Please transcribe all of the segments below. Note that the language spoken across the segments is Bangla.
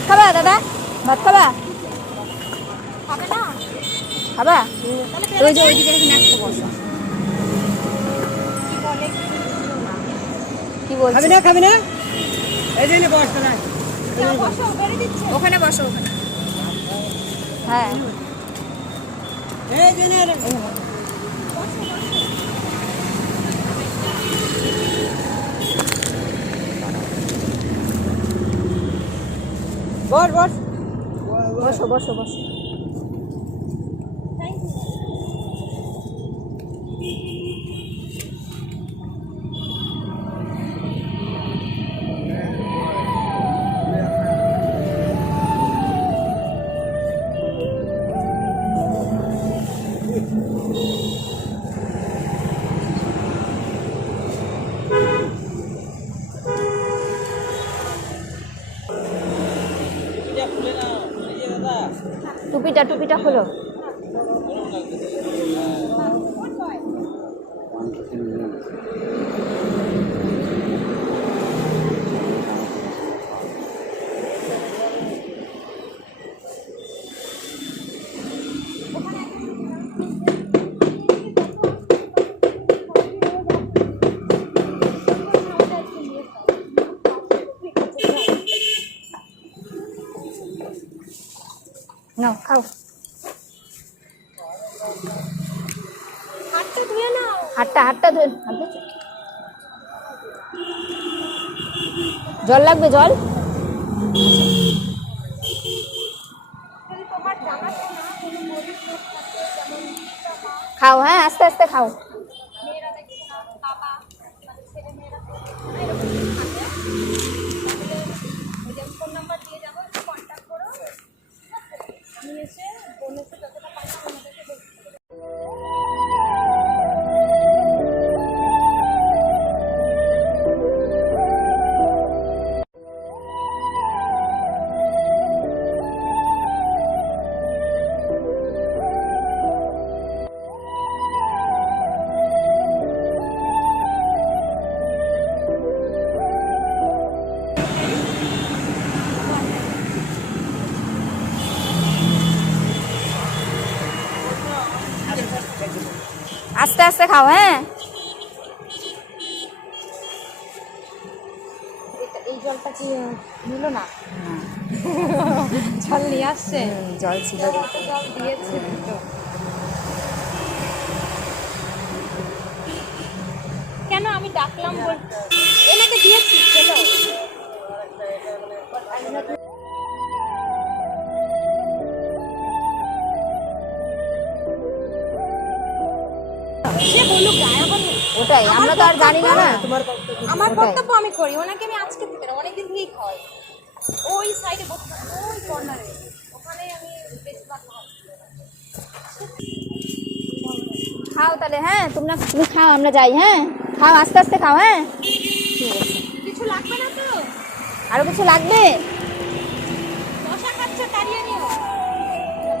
ভাত খাবা দাদা? ভাত খাবা? খাবা ওই যে ওইদিকে কি বলছিস খাবি না খাবি না? এই যে বস তোরা বসো ওখানে বসো ওখানে। হ্যাঁ। এই যে নে রে। বস বস বসো বসো বসো টুপিটা টুপিটা খোলো। নাও খাও হাতটা ধুয়ে নাও হাতটা হাতটা ধুয়ে হাত ধুয়েছো? জল লাগবে জল যদি তোমার জানা আছে না কোনো গরিব লোক থাকে যেমন দিদিটা মা খাও হ্যাঁ আস্তে আস্তে খাও আস্তে আস্তে খাও হ্যাঁ? এই জলটা কি নিল না? হ্যাঁ। জল নিয়ে আসছে? জল ছিল। জল দিয়েছে কেন আমি ডাকলাম বল ওটাই আমরা তো আর জানি না না। তোমার আমার। বক্তব্য আমি করি ওনাকে আমি আজকে থেকে না অনেকদিন থেকেই খাওয়াই। ওই সাইডে ওই কর্নারে ওখানে আমি বেশিরভাগ খাও তাহলে হ্যাঁ তোমরা তুমি খাও আমরা যাই হ্যাঁ। খাও আস্তে আস্তে খাও হ্যাঁ। ঠিক আছে। কিছু লাগবে না তো? আরও কিছু লাগবে?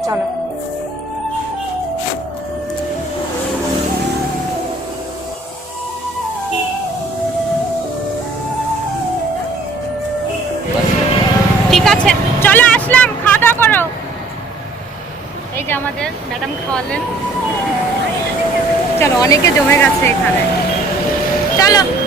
চলো। ঠিক আছে, চলো আসলাম, খাওয়া দাওয়া করো। এই যে আমাদের ম্যাডাম খাওয়ালেন। চলো, অনেকে জমে গেছে এখানে। চলো।